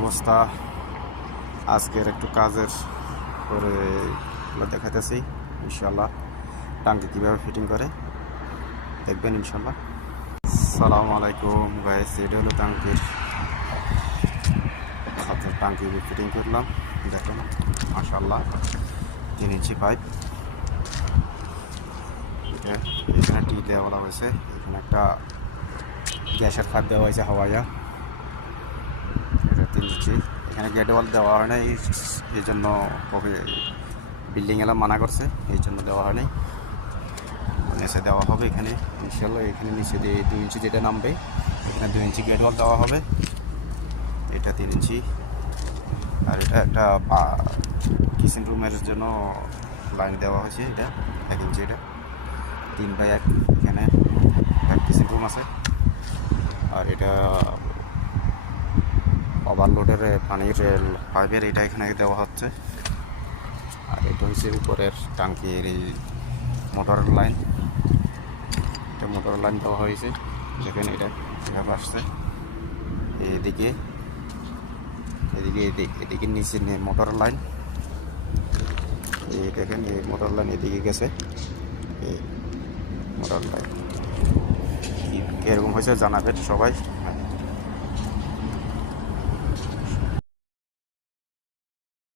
অবস্থা আজকের একটু কাজের করে দেখাতেছি ইনশাল্লাহ টাঙ্কি কীভাবে ফিটিং করে দেখবেন ইনশাল্লাহ। আসসালামু আলাইকুম গাইস, এটা হলো টাঙ্কি ফিটিং করলাম। দেখেন মাশাআল্লাহ 3 ইঞ্চি পাইপ, এখানে টি দেওয়া বলা হয়েছে, এখানে একটা গ্যাসের খাট দেওয়া হয়েছে হাওয়াইয়া, এটা 3 ইঞ্চি। এখানে গেট ওয়াল দেওয়া হয় না, এই জন্য বিল্ডিং এলা মানা করছে, এই জন্য দেওয়া হয় নাই। নিচে দেওয়া হবে এখানে ইনশাল্লাহ, এখানে নিচে দিয়ে 2 ইঞ্চি যেটা নামবে এখানে 2 ইঞ্চি গেট ওয়াল দেওয়া হবে, এটা 3 ইঞ্চি। আর এটা একটা কিচেন রুমের জন্য লাইন দেওয়া হয়েছে, এটা 1 ইঞ্চি, এটা 3/1। এখানে এক কিচেন রুম আছে। আর এটা ওভারলোডের পানির পাইপের এটা এখানে দেওয়া হচ্ছে। আর এটা হচ্ছে উপরের টাঙ্কির মোটরের লাইন, এটা মোটরের লাইন দেওয়া হয়েছে। দেখেন এটা এভাবে আসছে এদিকে এদিকে নিচে মোটরের লাইন, এই দেখেন এই মোটর লাইন এদিকে গেছে, এই মোটর লাইন কীরকম হয়েছে জানাবেন সবাই।